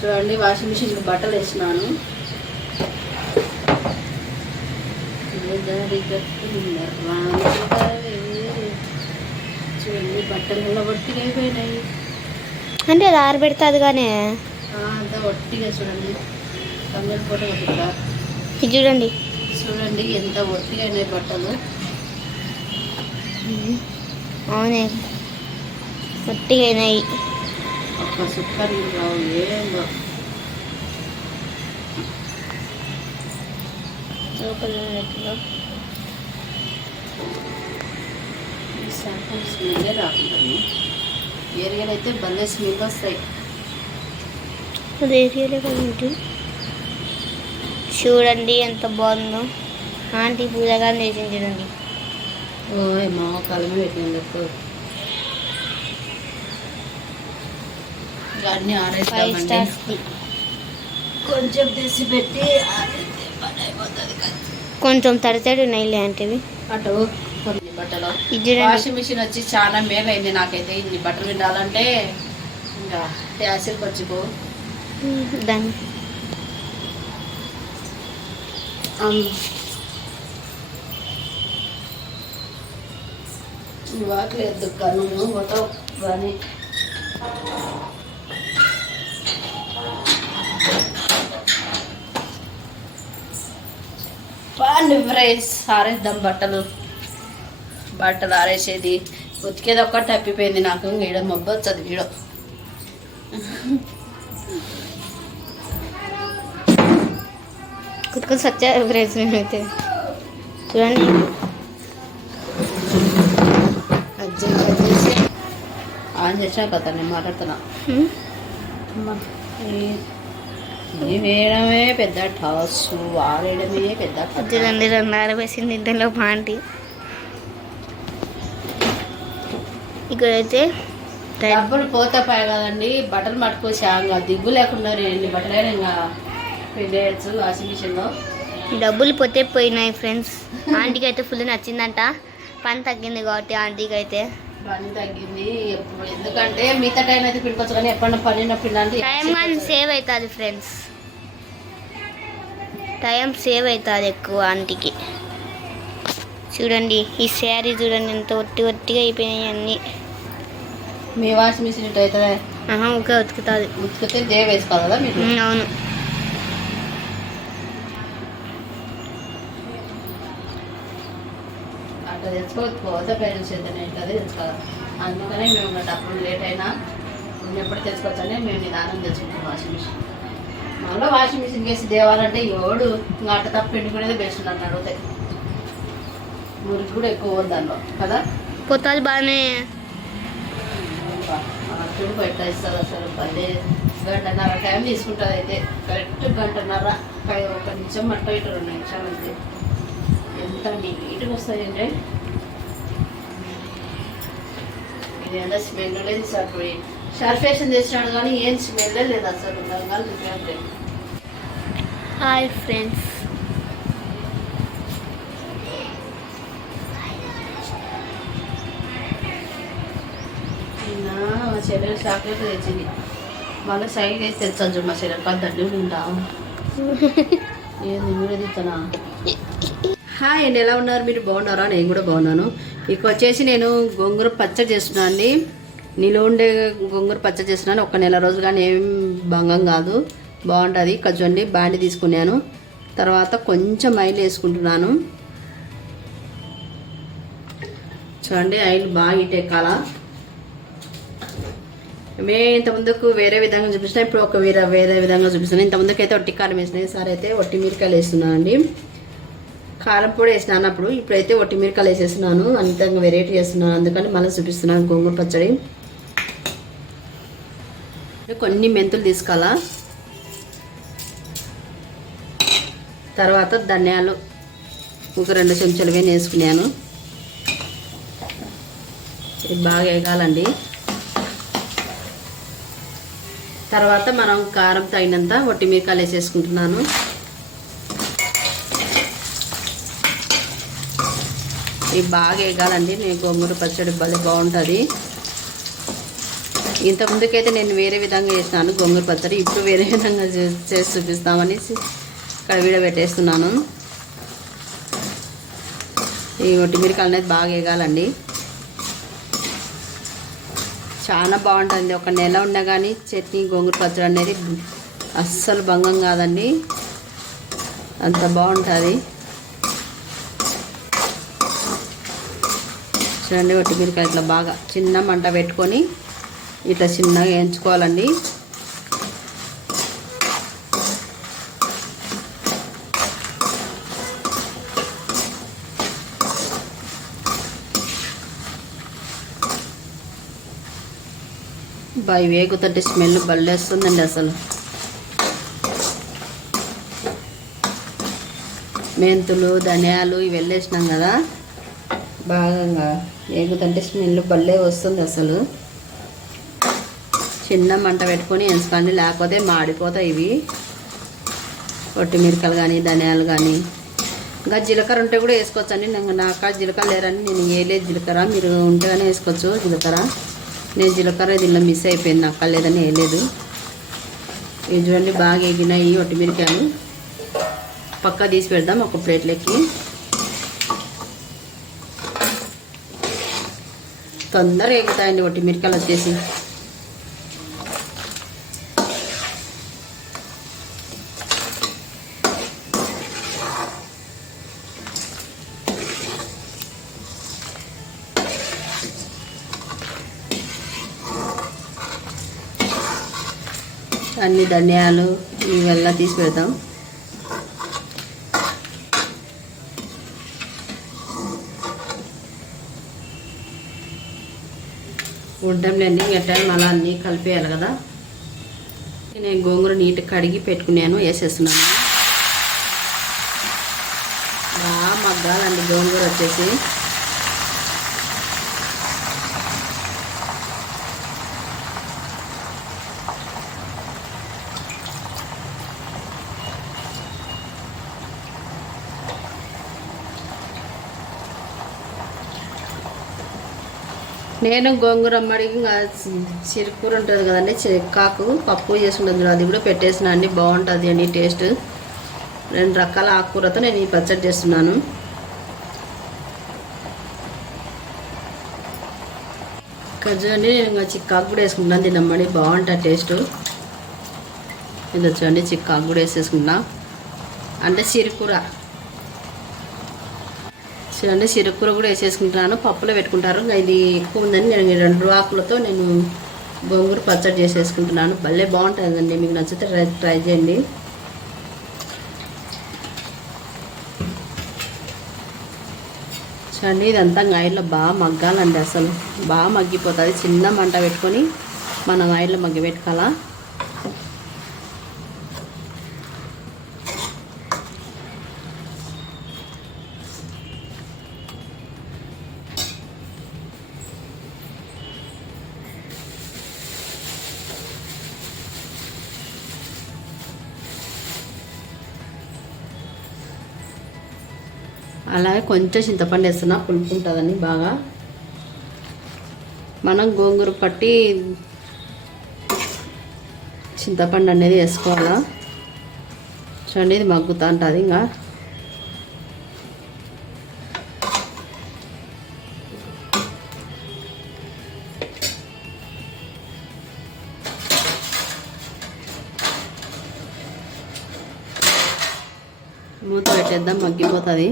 చూడండి వాషింగ్ మిషన్కి బట్టలు వేసినాను. చూడండి బట్టలు కూడా ఒట్టిగా అయిపోయినాయి. అంటే అది ఆరబెడుతుంది కానీ అంతా ఒట్టిగా చూడండి. తమిళ పూట ఇది చూడండి. చూడండి ఎంత ఒట్టిగా అయినాయి బట్టలు. అవునే. గట్టిగా అయినాయి. ఒక్క సుక్కర్ రావు ఏం రావు. లోపల ఉన్నట్టుగా. ఈ శాఖం స్మెల్లే రాకుండా ఏరియాలు అయితే భలే స్మెల్ వస్తాయి. అది ఏరియాలో కదండి చూడండి ఎంత బాగుందో. ఆంటీ పూజగా చేసింది చూడండి. ఓయ్ మా కాలమే పెట్టింది ఎప్పుడు అన్నీ ఆరేస్తామండి కొంచెం తీసి పెట్టి ఆరేస్తే పని అయిపోతుంది. కొంచెం తడితడి ఉన్నాయి ఇలాంటివి అటు కొన్ని బట్టలు. వాషింగ్ మిషన్ వచ్చి చాలా మేలైంది నాకైతే. ఇన్ని బట్టలు వినాలంటే ఇంకా యాసిడ్కి వచ్చిపో దాన్ని వాకలేదు కన్ను పోతావు కానీ బాగుంది ఫ్రైస్ ఆరేద్దాం బట్టలు. బట్టలు ఆరేసేది. ఉతికేది ఒక్కటి తప్పిపోయింది నాకు. ఈడ మబ్బు వచ్చదు ఈడ. ఫ్రెండ్స్ మేమైతే. చూడండి. ఆన్ చేసా కదా నేను మాట్లాడుతున్నా. ఇది వేయడమే పెద్ద టాస్ వాడడమే పెద్ద. చూడండి రెండు ఆరవేసింది ఇంట్లో ఆంటీ. ఇక్కడైతే డబ్బులు పోతే పోయి కదండి బట్టలు పట్టుకోసా ఇంకా దిగ్గు లేకుండా ఎన్ని బట్టలైనా ఇంకా వాషింగ్ మిషన్లో. డబ్బులు పోతే పోయినాయి ఫ్రెండ్స్. ఆంటీకి అయితే ఫుల్ నచ్చిందంట. పని తగ్గింది కాబట్టి ఆంటీకి అయితే పని తగ్గింది. ఎప్పుడు ఎందుకంటే మిగతా టైం అయితే పిండుకోవచ్చు కానీ ఎప్పుడన్నా పని టైం కానీ సేవ్ అవుతుంది ఫ్రెండ్స్ టైం సేవ్ అవుతుంది ఎక్కువ ఆంటీకి చూడండి ఈ శారీ చూడండి ఎంత ఒట్టి ఒట్టిగా అయిపోయినాయి అన్నీ. మీ వాషింగ్ మిషన్ ఇటు అవుతుంది? ఓకే ఉతుకుతుంది. ఉతికితే దే వేసుకోవాలి కదా అవును. అట్లా తెచ్చుకోవచ్చు పోతే పేరెంట్స్ చేద్దాం అదే తెచ్చుకోవాలి అందుకనే మేము డబ్బులు లేట్ అయినా ఉన్నప్పుడు తెచ్చుకోవచ్చని మేము నిదానం తెచ్చుకుంటాం వాషింగ్ మిషన్. మళ్ళీ వాషింగ్ మిషన్ వేసి దేవాలంటే ఎవడు ఇంకా అట్ట తప్ప పిండుకునేది బెస్ట్ నన్ను అడిగితే మురికి కూడా ఎక్కువ దానిలో కదా? పొత్తాలు బాగానే పిండి ఎట్లా ఇస్తుంది అసలు పదే గంటన్నర టైం తీసుకుంటుంది అయితే. కరెక్ట్ గంటన్నర ఒక- ఒక నిమిషం మట్ట ఇటు రెండు నిమిషాలు అంతే. ఎంత నీట్గా వస్తుంది స్మెల్ లేదు సార్. సర్ఫేషన్ చేసినాడు కానీ ఏం స్మెల్ లేదు అసలు. లేదు హాయ్ ఫ్రెండ్స్. మా చెల్లెలు చాక్లెట్ తెచ్చింది. మళ్ళీ సైడ్ వేసి తెచ్చాను చూడు మా చెల్లెలు? కాదు దండి ఉంటా ఏంది తీస్తానా హాయ్ అండి ఎలా ఉన్నారు? మీరు బాగున్నారా? నేను కూడా బాగున్నాను. ఇక వచ్చేసి నేను గోంగూర పచ్చడి చేస్తున్నాను అండి. నీలో ఉండే గోంగూర పచ్చడి చేస్తున్నాను. ఒక నెల రోజులు కానీ ఏం భంగం కాదు. బాగుంటుంది. కొంచెం బాండి తీసుకున్నాను. తర్వాత కొంచెం ఆయిల్ వేసుకుంటున్నాను. చూడండి ఆయిల్ బాగా ఇటెక్కాలా మేము ఇంతకుముందుకు వేరే విధంగా చూపిస్తున్నా. ఇప్పుడు ఒక వేరే వేరే విధంగా చూపిస్తున్నాను ఇంతకుముందుకు అయితే ఒట్టి కారం వేసినాయి సరే అయితే ఒట్టి మిరకాయలు వేస్తున్నాను అండి. కారం పొడి వేసినాను అప్పుడు. ఇప్పుడైతే ఒట్టి మిరకాయలు వేసేస్తున్నాను. అంతంగా వెరైటీ చేస్తున్నాను. అందుకని మళ్ళీ చూపిస్తున్నాను గోంగూర పచ్చడి. కొన్ని మెంతులు తీసుకోవాలా. తర్వాత ధనియాలు. ఒక రెండు చెంచాలు వేని వేసుకున్నాను. ఇది బాగా వేగాలండి. తర్వాత మనం కారం తగినంత ఒట్టి మిరకాయలు వేసేసుకుంటున్నాను. ఇది బాగా వేగాలండి. నేను గోంగూర పచ్చడి భలే బాగుంటుంది. ఇంతకుముందుకైతే నేను వేరే విధంగా చేసినాను గోంగూర పచ్చడి. ఇప్పుడు వేరే విధంగా చే- చేసి చూపిస్తామని ఇక్కడ వీడబెట్టేస్తున్నాను. ఈ ఒట్టిమిరకాయలు అనేది బాగా ఎగాలండి చాలా బాగుంటుంది. ఒక నెల ఉన్నా కానీ చట్నీ గోంగూర పచ్చడి అనేది అస్సలు భంగం కాదండి. అంత బాగుంటుంది. చూడండి ఒట్టిమిరకాయ ఇట్లా బాగా చిన్న మంట పెట్టుకొని ఇట్లా చిన్నగా వేయించుకోవాలండి. బాగా వేగుతుంటే స్మెల్ బల్లేస్తుందండి అసలు. మెంతులు ధనియాలు ఇవి వెళ్ళేసినాం కదా. బాగా వేగుతుంటే స్మెల్ భలే వస్తుంది అసలు. చిన్న మంట పెట్టుకొని ఎంచుకోండి లేకపోతే మాడిపోతాయి ఇవి. మిరకాయలు కానీ ధనియాలు కానీ ఇంకా జీలకర్ర ఉంటే కూడా వేసుకోవచ్చు అండి నాకు నాకు జీలకర్ర లేరని నేను వేయలేదు జీలకర్ర. మీరు ఉంటే కానీ వేసుకోవచ్చు జీలకర్ర. నేను జీలకర్ర దీనిలో మిస్ అయిపోయింది. నాకు లేదని వేయలేదు. ఇవి చూడండి బాగా ఎగినాయి మిరకాయలు పక్కా తీసి పెడదాం ఒక ప్లేట్లోకి. తొందరగా ఎగుతాయండి ఒకటి మిరకాయలు వచ్చేసి. అన్ని ధనియాలు ఇవెల్లా తీసి పెడతాం. ఉడ్డంలేండి గట్టాలు మళ్ళీ అన్నీ కలిపేయాలి కదా. నేను గోంగూర నీట్గా కడిగి పెట్టుకున్నాను వేసేస్తున్నాను. బాగా మగ్గాలండి గోంగూర వచ్చేసి. నేను గోంగూర ఇంకా చిరుకూర ఉంటుంది కదండి చిక్కాకు పప్పు చేసుకుంటుంది అది కూడా పెట్టేసిన అండి బాగుంటుంది అండి టేస్ట్. రెండు రకాల ఆకుకూరతో నేను ఈ పచ్చడి చేస్తున్నాను. ఇక్కడ నేను ఇంకా చిక్కాకు కూడా వేసుకుంటాను తినమ్మడి బాగుంటుంది టేస్ట్. ఇది చూడండి చిక్కాకు కూడా వేసేసుకుంటా అంటే చిరుకూర. చూడండి సిరకూర కూడా వేసేసుకుంటున్నాను. పప్పులో పెట్టుకుంటారు. ఇది ఎక్కువ ఉందని నేను రెండు ఆకులతో నేను గోంగూర పచ్చడి చేసేసుకుంటున్నాను. భలే బాగుంటుందండి. మీకు నచ్చితే ట్రై ట్రై చేయండి. చూడండి ఇదంతా ఆయిల్లో బాగా మగ్గాలండి అసలు. బాగా మగ్గిపోతుంది. చిన్న మంట పెట్టుకొని మనం ఆయిల్లో మగ్గి పెట్టుకోవాలా అలాగే కొంచెం చింతపండు వేస్తున్నా పులుపు ఉంటుందని బాగా. మనం గోంగూర పట్టి చింతపండు అనేది వేసుకోవాలా? చూడండి ఇది మగ్గుతా ఉంటుంది ఇంకా. మూత పెట్టేద్దాం మగ్గిపోతుంది.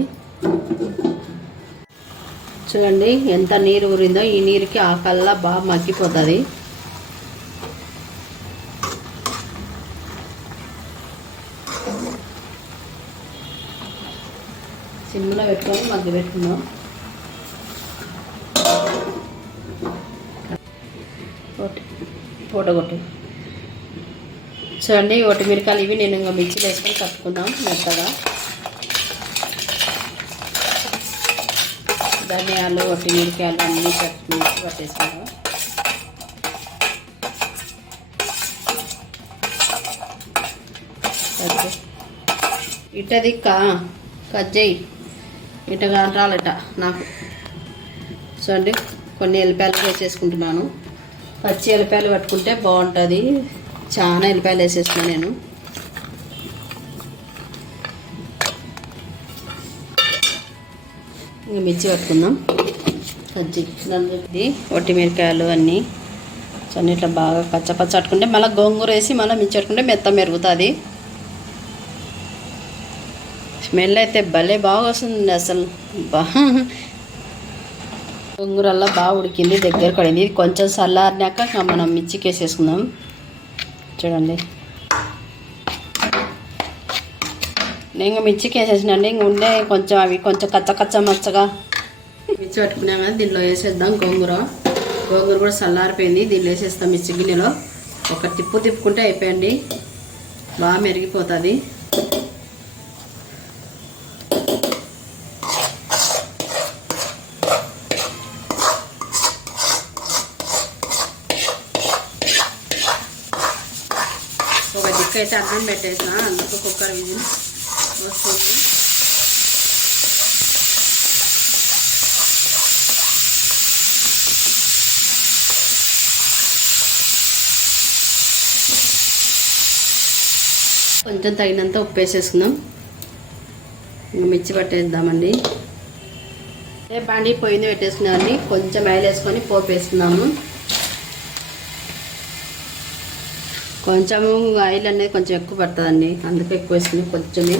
చూడండి ఎంత నీరు ఊరిందో. ఈ నీరుకి ఆ కల్లా బాగా మగ్గిపోతుంది. సిమ్లో పెట్టుకొని మగ్గి పెట్టుకుందాం. పూట ఫోటో కొట్టు. చూడండి ఒకటి మిరకాయలు ఇవి నేను ఇంకా మిర్చిలు వేసుకొని కట్టుకుందాం మెత్తగా. ధనియాలు ఒకటి మిరకాయలు అన్నీ కట్టి మిక్స్ ఇటది కా కట్ చేయి. ఇట కాంటాలట నాకు. చూడండి కొన్ని ఎల్లిపాయలు వేసేసుకుంటున్నాను. పచ్చి ఎల్లిపాయలు పట్టుకుంటే బాగుంటుంది. చాలా ఎల్లిపాయలు వేసేసిన నేను. ఇంకా మిర్చి పట్టుకుందాం. సజ్జి దాని ఒట్టి మిరకాయలు అన్నీ. సో ఇట్లా బాగా పచ్చ పచ్చ పట్టుకుంటే మళ్ళీ గోంగూర వేసి మళ్ళీ మిర్చి పట్టుకుంటే మెత్త మెరుగుతుంది. స్మెల్ అయితే భలే బాగా వస్తుంది అసలు. బా. గోంగూరల్లా బాగా ఉడికింది దగ్గర పడింది. ఇది కొంచెం చల్లారినాక మనం మిర్చికి వేసేసుకుందాం చూడండి. నేను ఇంకా మిర్చికి వేసేసినండి ఇంక ఉండే కొంచెం అవి కొంచెం కచ్చ కచ్చ మచ్చగా. మిర్చి పట్టుకున్నాం కదా దీనిలో వేసేద్దాం గోంగూర. గోంగూర కూడా చల్లారిపోయింది దీనిలో వేసేస్తాం మిర్చి గిన్నెలో. ఒక తిప్పు తిప్పుకుంటే అయిపోయండి. బాగా మెరిగిపోతుంది. ఒక దిక్కు అయితే అన్నం పెట్టేసిన అందుకు కుక్కర్ విజిల్. వస్తుంది. కొంచెం తగినంత ఉప్పు వేసేసుకుందాం. మిర్చి పట్టేద్దామండి. ఏ బాండి పోయింది పెట్టేసుకున్నామండి కొంచెం ఆయిల్ వేసుకొని పోపు వేసుకున్నాము కొంచెం ఆయిల్ అనేది కొంచెం ఎక్కువ పడుతుందండి. అందుకే ఎక్కువ వేసుకుని కొంచెమే.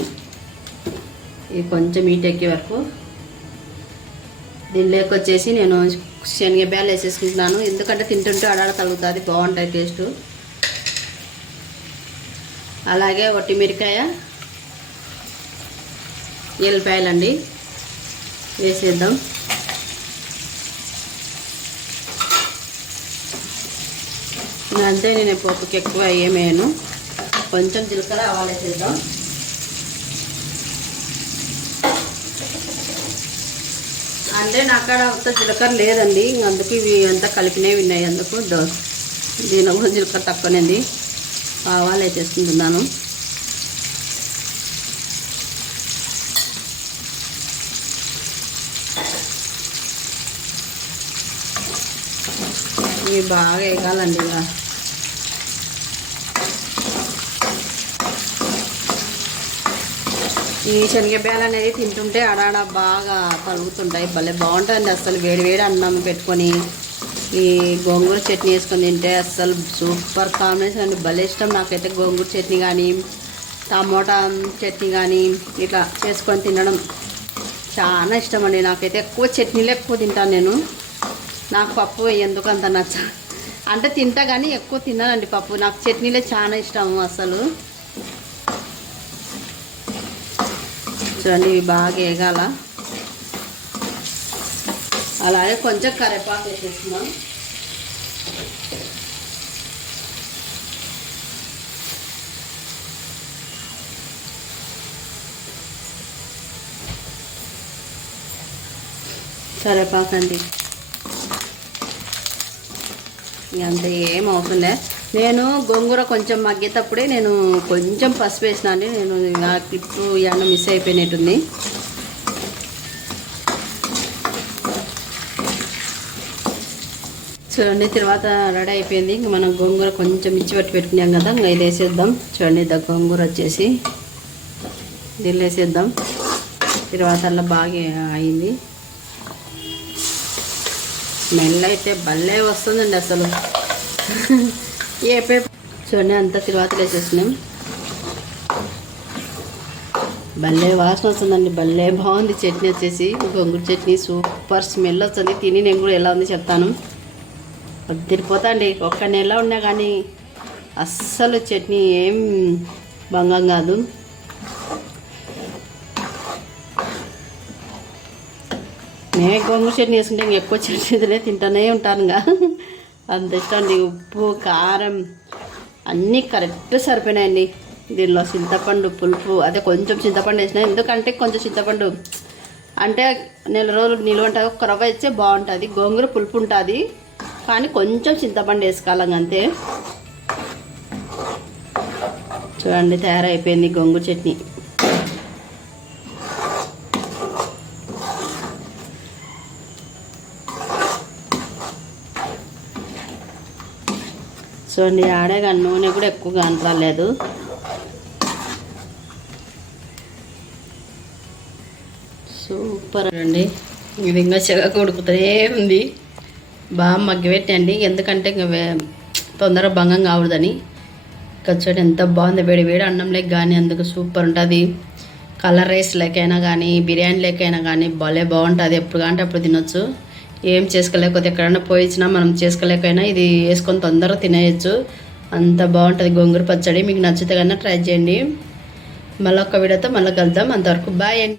ఇది కొంచెం హీట్ ఎక్కే వరకు. దీనిలోకి వచ్చేసి నేను శనగబ్యాలు వేసేసుకుంటున్నాను. ఎందుకంటే తింటుంటే అడాడ తగులుతుంది బాగుంటుంది టేస్ట్. అలాగే ఒట్టి మిరకాయ ఎల్లిపాయలండి వేసేద్దాం. అంతే నేను పప్పుకి ఎక్కువ ఏమేయను కొంచెం జీలకర్ర ఆవాలు వేసేద్దాం. అంటే నా కాడ అంత జీలకర్ర లేదండి. ఇంక అందుకు ఇవి అంతా కలిపినవి ఉన్నాయి అందుకు. దో దీని కూడా జీలకర్ర తక్కువనేది. ఆవాలు వేసేసుకుంటున్నాను ఇవి బాగా వేగాలండి ఇలా. ఈ శనగపాయలు అనేది తింటుంటే ఆడాడ బాగా కలుగుతుంటాయి. భలే బాగుంటుంది అసలు వేడి వేడి అన్నం పెట్టుకొని ఈ గోంగూర చట్నీ వేసుకొని తింటే అస్సలు సూపర్ కాంబినేషన్ అండి. భలే ఇష్టం నాకైతే గోంగూర చట్నీ కానీ టమోటా చట్నీ కానీ ఇట్లా చేసుకొని తినడం చాలా ఇష్టం అండి. నాకైతే ఎక్కువ చట్నీలు ఎక్కువ తింటాను నేను. నాకు పప్పు ఎందుకు అంత నచ్చ అంటే తింటా కానీ ఎక్కువ తిన్నానండి పప్పు. నాకు చట్నీలే చాలా ఇష్టం అసలు చూడండి ఇవి బాగా వేగాల. అలాగే కొంచెం కరివేపాకు వేసేస్తున్నాం. కరివేపాకు అండి అంత ఏం అవసరం నేను గోంగూర కొంచెం మగ్గేటప్పుడే నేను కొంచెం పసుపు వేసినాను అండి. నేను ఆ క్లిప్ ఇవన్నీ మిస్ అయిపోయినట్టుంది. చూడండి తర్వాత రెడీ అయిపోయింది. ఇంక మనం గోంగూర కొంచెం మిర్చి పట్టి పెట్టుకున్నాం కదా ఇంకా ఇది వేసేద్దాం. చూడండి ద గోంగూర వచ్చేసి. దీన్ని వేసేద్దాం. తర్వాత అలా బాగా అయింది. స్మెల్ అయితే భలే వస్తుందండి అసలు. ఏ పేపర్? చూడండి అంతా తిరువాత వేసేసినాం భలే వాసన వస్తుందండి భలే బాగుంది చట్నీ వచ్చేసి. గొంగుడు చట్నీ సూపర్ స్మెల్ వస్తుంది. తిని నేను కూడా ఎలా ఉంది చెప్తాను. తిరిగిపోతాండి ఒక్క నెల ఉన్నా కానీ అస్సలు చట్నీ ఏం భంగం కాదు. నేను గోంగూర చట్నీ వేసుకుంటే ఎక్కువ చట్నీ తింటూనే ఉంటానుగా. అంత అండి ఉప్పు కారం అన్నీ కరెక్ట్ సరిపోయినాయండి. దీనిలో చింతపండు పులుపు అదే కొంచెం చింతపండు వేసిన ఎందుకంటే కొంచెం చింతపండు అంటే నెల రోజులు నిలువ ఉంటుంది. ఒక రవ్వ ఇచ్చే బాగుంటుంది. గోంగూర పులుపు ఉంటుంది. కానీ కొంచెం చింతపండు వేసుకోవాలి అంతే. చూడండి తయారైపోయింది గోంగూర చట్నీ. చూడండి ఆడే కానీ నూనె కూడా ఎక్కువగా అంటరాలేదు సూపర్ అండి. ఇది ఇంకా చెగ ఉడుకుతూనే ఉంది. బాగా మగ్గిపెట్టండి ఎందుకంటే ఇంకా తొందరగా భంగం కావడదని కచ్చోటి ఎంత బాగుంది. వేడి వేడి అన్నంలోకి కానీ అందుకు సూపర్ ఉంటుంది. కలర్ రైస్ లేకైనా కానీ బిర్యానీ లేకైనా కానీ భలే బాగుంటుంది. ఎప్పుడు కాంటే అప్పుడు తినొచ్చు. ఏం చేసుకోలేకపోతే ఎక్కడైనా పోయించినా మనం చేసుకోలేకైనా ఇది వేసుకొని తొందరగా తినేయచ్చు. అంత బాగుంటుంది గోంగూర పచ్చడి. మీకు నచ్చితే కన్నా ట్రై చేయండి. మళ్ళీ ఒక వీడియోతో మళ్ళీ కలుద్దాం. అంతవరకు బాయ్ అండి.